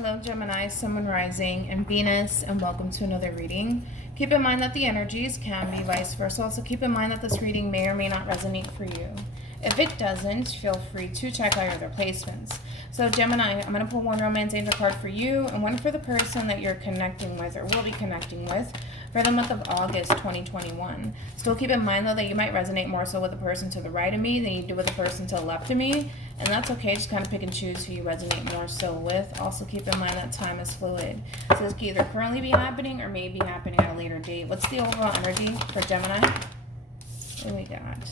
Hello Gemini, Sun, Moon, Rising, and Venus, and welcome to another reading. Keep in mind that the energies can be vice versa. Also keep in mind that this reading may or may not resonate for you. If it doesn't, feel free to check out your other placements. So Gemini, I'm going to pull one romance angel card for you and one for the person that you're connecting with or will be connecting with for the month of August 2021. Still keep in mind though that you might resonate more so with the person to the right of me than you do with the person to the left of me. And that's okay, just kind of pick and choose who you resonate more so with. Also keep in mind that time is fluid. So this can either currently be happening or may be happening at a later date. What's the overall energy for Gemini? What do we got?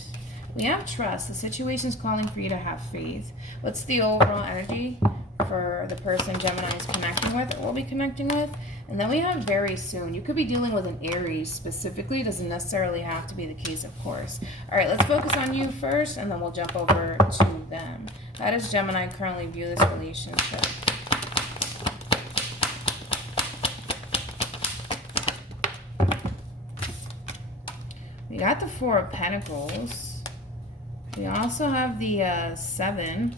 We have trust. The situation's calling for you to have faith. What's the overall energy for the person Gemini is connecting with or will be connecting with? And then we have very soon. You could be dealing with an Aries specifically. Doesn't necessarily have to be the case, of course. All right, let's focus on you first, and then we'll jump over to them. How does Gemini currently view this relationship? We got the Four of Pentacles. We also have the Seven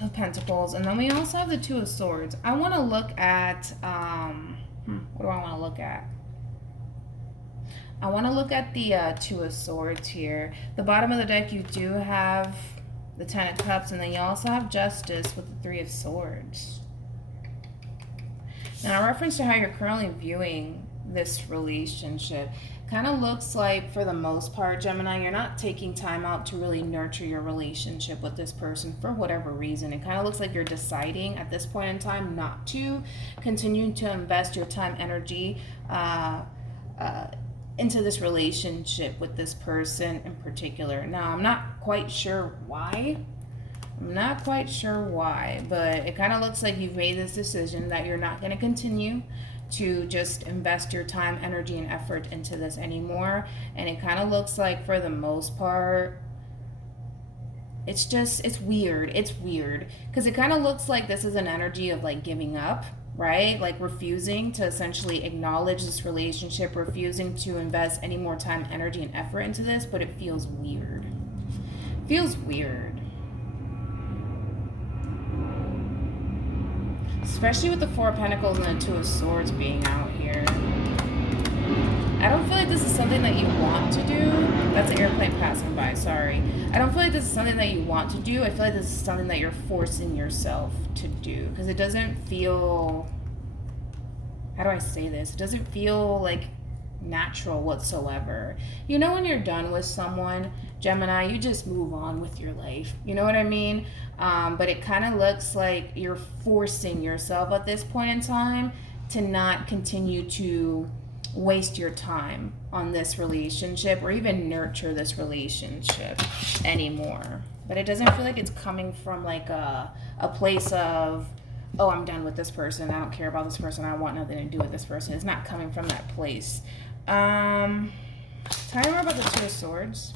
of Pentacles, and then we also have the Two of Swords. I want to look at, what do I want to look at? I want to look at the Two of Swords here. The bottom of the deck, you do have the Ten of Cups, and then you also have Justice with the Three of Swords. Now, in reference to how you're currently viewing this relationship, kind of looks like for the most part, Gemini, you're not taking time out to really nurture your relationship with this person for whatever reason. It kind of looks like you're deciding at this point in time not to continue to invest your time, energy into this relationship with this person in particular. Now, I'm not quite sure why. But it kind of looks like you've made this decision that you're not going to continue to just invest your time, energy, and effort into this anymore. And it kind of looks like for the most part, it's weird. It's weird because it kind of looks like this is an energy of like giving up, right? Like refusing to essentially acknowledge this relationship, refusing to invest any more time, energy, and effort into this, but it feels weird. Especially with the Four of Pentacles and the Two of Swords being out here. I don't feel like this is something that you want to do. That's an airplane passing by, sorry. I don't feel like this is something that you want to do. I feel like this is something that you're forcing yourself to do. Because it doesn't feel... How do I say this? It doesn't feel like natural whatsoever. You know when you're done with someone, Gemini, you just move on with your life. You know what I mean? But it kind of looks like you're forcing yourself at this point in time to not continue to waste your time on this relationship or even nurture this relationship anymore. But it doesn't feel like it's coming from like a place of, oh, I'm done with this person. I don't care about this person. I want nothing to do with this person. It's not coming from that place. Tell me more about the Two of Swords.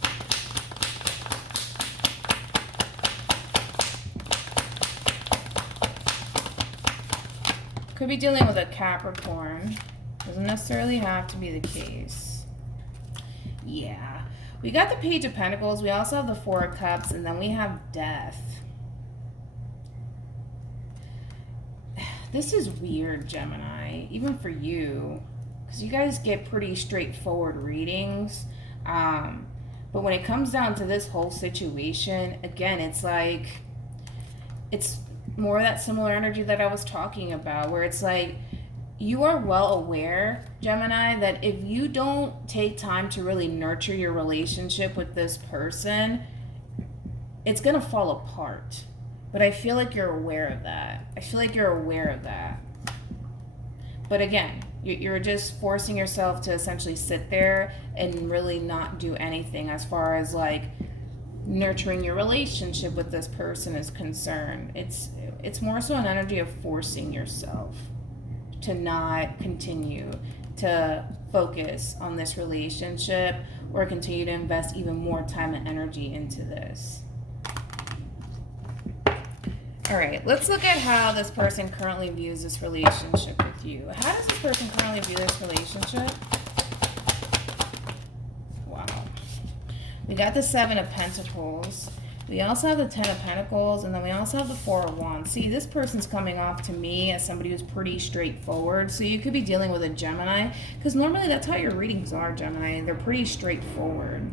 Could be dealing with a Capricorn. Doesn't necessarily have to be the case. Yeah. We got the Page of Pentacles. We also have the Four of Cups. And then we have Death. This is weird, Gemini. Even for you. Because you guys get pretty straightforward readings. But when it comes down to this whole situation, again, it's like... It's more of that similar energy that I was talking about, where it's like you are well aware, Gemini, that if you don't take time to really nurture your relationship with this person, it's going to fall apart. But I feel like you're aware of that. But again, you're just forcing yourself to essentially sit there and really not do anything as far as like nurturing your relationship with this person is concerned. It's more so an energy of forcing yourself to not continue to focus on this relationship or continue to invest even more time and energy into this. All right, let's look at how this person currently views this relationship with you. How does this person currently view this relationship? Wow. We got the Seven of Pentacles. We also have the Ten of Pentacles, and then we also have the Four of Wands. See, this person's coming off to me as somebody who's pretty straightforward. So you could be dealing with a Gemini, because normally that's how your readings are, Gemini. They're pretty straightforward.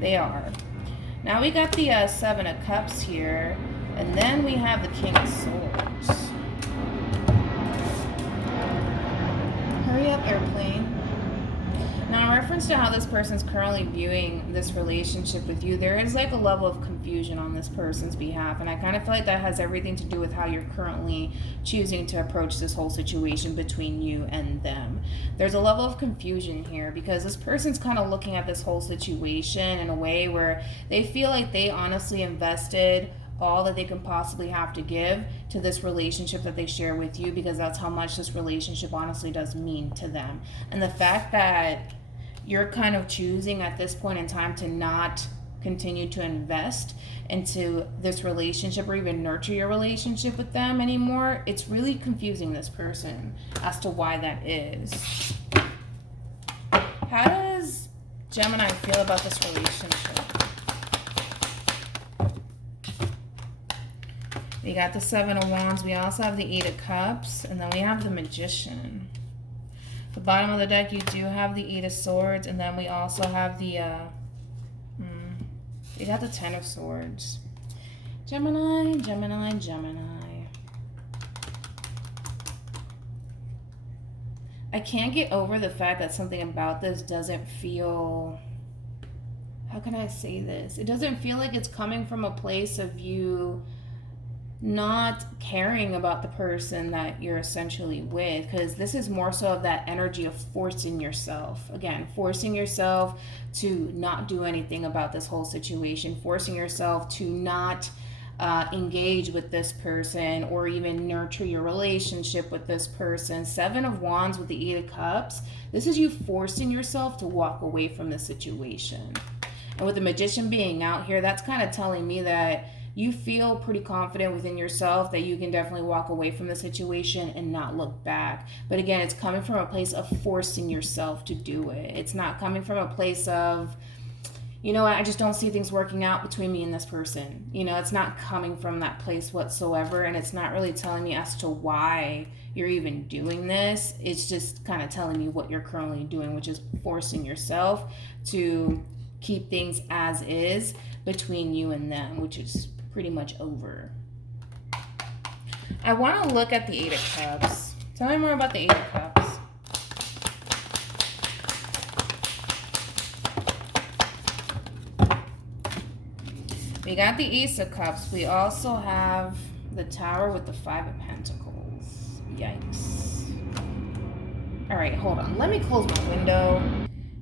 They are. Now we got the Seven of Cups here, and then we have the King of Swords. Hurry up, airplane. Now, in reference to how this person's currently viewing this relationship with you, there is like a level of confusion on this person's behalf. And I kind of feel like that has everything to do with how you're currently choosing to approach this whole situation between you and them. There's a level of confusion here because this person's kind of looking at this whole situation in a way where they feel like they honestly invested all that they can possibly have to give to this relationship that they share with you, because that's how much this relationship honestly does mean to them. And the fact that you're kind of choosing at this point in time to not continue to invest into this relationship or even nurture your relationship with them anymore, it's really confusing this person as to why that is. How does Gemini feel about this relationship? We got the Seven of Wands. We also have the Eight of Cups. And then we have the Magician. At the bottom of the deck, you do have the Eight of Swords. And then we also have the... we got the Ten of Swords. Gemini, Gemini, Gemini. I can't get over the fact that something about this doesn't feel... How can I say this? It doesn't feel like it's coming from a place of you not caring about the person that you're essentially with, because this is more so of that energy of forcing yourself. Again, forcing yourself to not do anything about this whole situation, forcing yourself to not engage with this person or even nurture your relationship with this person. Seven of Wands with the Eight of Cups. This is you forcing yourself to walk away from the situation. And with the Magician being out here, that's kind of telling me that you feel pretty confident within yourself that you can definitely walk away from the situation and not look back. But again, it's coming from a place of forcing yourself to do it. It's not coming from a place of, you know what, I just don't see things working out between me and this person. You know, it's not coming from that place whatsoever. And it's not really telling me as to why you're even doing this. It's just kind of telling me what you're currently doing, which is forcing yourself to keep things as is between you and them, which is pretty much over. I want to look at the Eight of Cups. Tell me more about the Eight of Cups. We got the Ace of Cups. We also have the Tower with the Five of Pentacles. Yikes. All right, hold on. Let me close my window.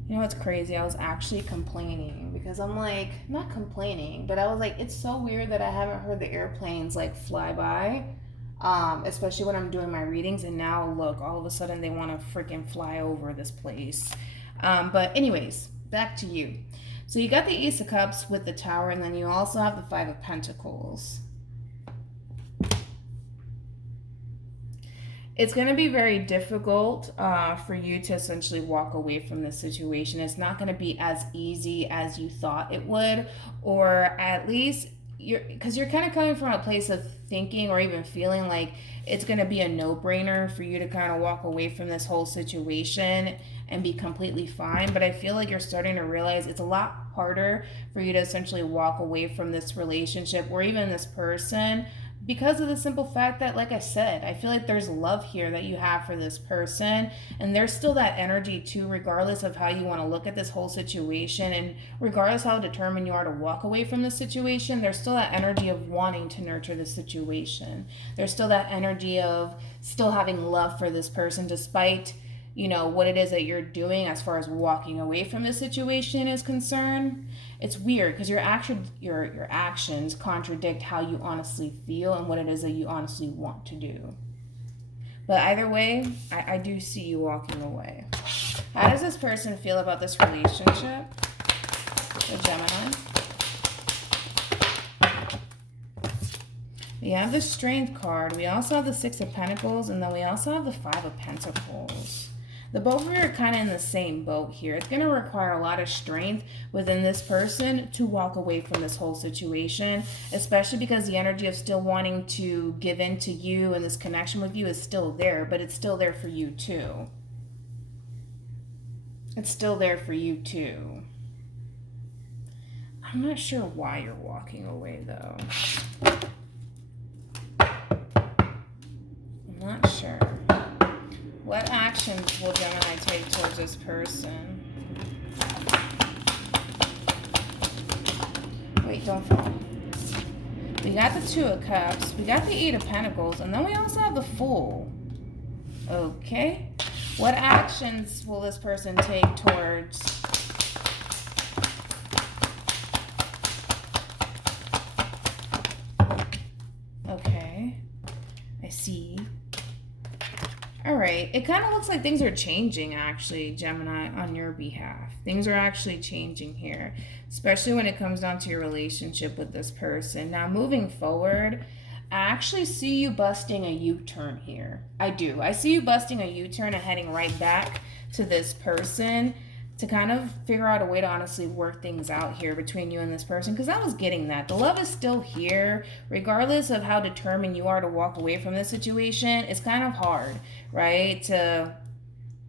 You know what's crazy? I was actually complaining because I'm like, not complaining, but I was like, it's so weird that I haven't heard the airplanes like fly by, especially when I'm doing my readings. And now look, all of a sudden they want to freaking fly over this place. But anyways, back to you. So you got the Ace of Cups with the Tower, and then you also have the Five of Pentacles. It's going to be very difficult for you to essentially walk away from this situation. It's not going to be as easy as you thought it would, or at least because you're kind of coming from a place of thinking or even feeling like it's going to be a no-brainer for you to kind of walk away from this whole situation and be completely fine. But I feel like you're starting to realize it's a lot harder for you to essentially walk away from this relationship or even this person, because of the simple fact that, like I said, I feel like there's love here that you have for this person, and there's still that energy too, regardless of how you want to look at this whole situation, and regardless how determined you are to walk away from the situation, there's still that energy of wanting to nurture the situation. There's still that energy of still having love for this person, despite, you know, what it is that you're doing as far as walking away from the situation is concerned. It's weird because your actions contradict how you honestly feel and what it is that you honestly want to do. But either way, I do see you walking away. How does this person feel about this relationship? The Gemini. We have the Strength card. We also have the Six of Pentacles, and then we also have the Five of Pentacles. The both of you are kind of in the same boat here. It's going to require a lot of strength within this person to walk away from this whole situation, especially because the energy of still wanting to give in to you and this connection with you is still there, but it's still there for you too. It's still there for you too. I'm not sure why you're walking away though. I'm not sure. What actions will Gemini take towards this person? Wait, don't fall. We got the Two of Cups, we got the Eight of Pentacles, and then we also have the Fool. Okay. What actions will this person take towards... Okay. I see. All right, it kind of looks like things are changing, actually, Gemini, on your behalf. Things are actually changing here, especially when it comes down to your relationship with this person. Now, moving forward, I actually see you busting a U-turn here. I do. I see you busting a U-turn and heading right back to this person to kind of figure out a way to honestly work things out here between you and this person, because I was getting that. The love is still here, regardless of how determined you are to walk away from this situation. It's kind of hard, right, to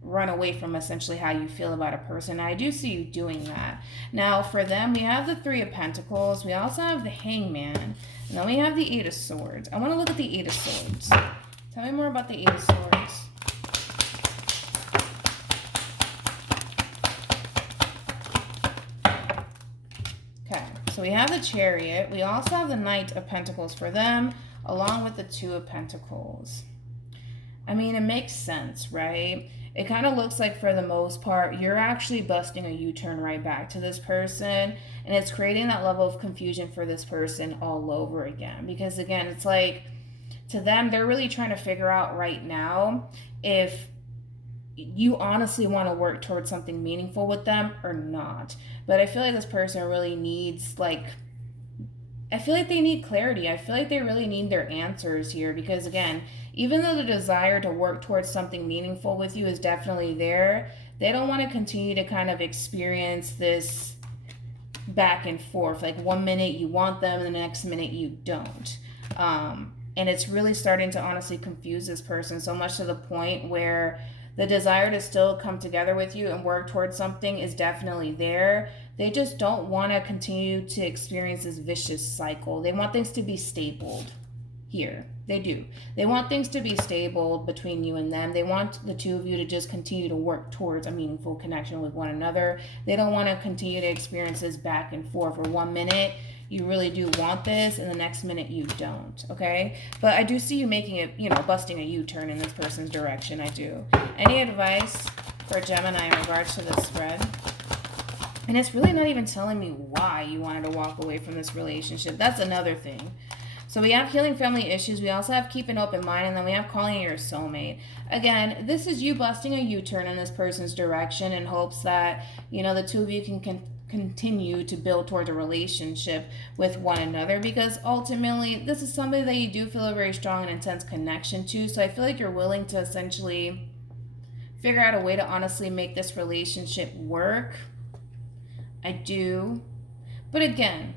run away from essentially how you feel about a person. I do see you doing that. Now, for them, we have the Three of Pentacles. We also have the Hangman. And then we have the Eight of Swords. I want to look at the Eight of Swords. Tell me more about the Eight of Swords. So we have the Chariot. We also have the Knight of Pentacles for them, along with the Two of Pentacles. I mean, it makes sense, right? It kind of looks like for the most part, you're actually busting a U-turn right back to this person, and it's creating that level of confusion for this person all over again. Because again, it's like, to them, they're really trying to figure out right now if you honestly want to work towards something meaningful with them or not. But I feel like this person really needs, I feel like they need clarity. I feel like they really need their answers here, because again, even though the desire to work towards something meaningful with you is definitely there, they don't want to continue to kind of experience this back and forth. Like 1 minute you want them and the next minute you don't. And it's really starting to honestly confuse this person so much to the point where the desire to still come together with you and work towards something is definitely there. They just don't want to continue to experience this vicious cycle. They want things to be stabled here. They do. They want things to be stable between you and them. They want the two of you to just continue to work towards a meaningful connection with one another. They don't want to continue to experience this back and forth where 1 minute you really do want this and the next minute you don't, okay? But I do see you making it, busting a U-turn in this person's direction. I do. Any advice for Gemini in regards to this spread? And it's really not even telling me why you wanted to walk away from this relationship. That's another thing. So we have healing family issues. We also have keep an open mind. And then we have calling in your soulmate. Again, this is you busting a U-turn in this person's direction in hopes that, the two of you can continue to build towards a relationship with one another, because ultimately this is somebody that you do feel a very strong and intense connection to. So I feel like you're willing to essentially figure out a way to honestly make this relationship work. I do. But again,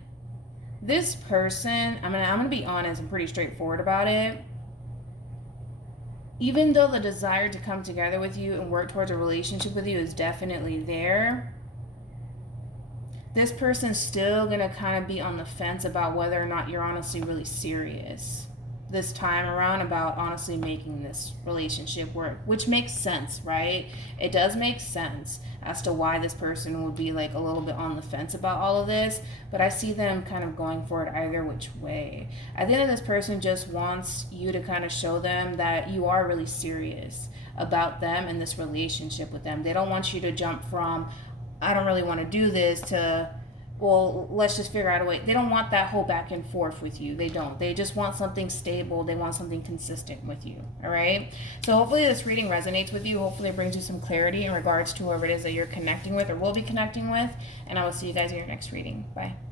this person, I'm gonna be honest and pretty straightforward about it. Even though the desire to come together with you and work towards a relationship with you is definitely there, this person's still going to kind of be on the fence about whether or not you're honestly really serious this time around about honestly making this relationship work, which makes sense, right? It does make sense as to why this person would be a little bit on the fence about all of this, but I see them kind of going for it either which way. I think that this person just wants you to kind of show them that you are really serious about them and this relationship with them. They don't want you to jump from, I don't really want to do this, to, well, let's just figure out a way. They don't want that whole back and forth with you. They don't. They just want something stable. They want something consistent with you. All right? So hopefully this reading resonates with you. Hopefully it brings you some clarity in regards to whoever it is that you're connecting with or will be connecting with. And I will see you guys in your next reading. Bye.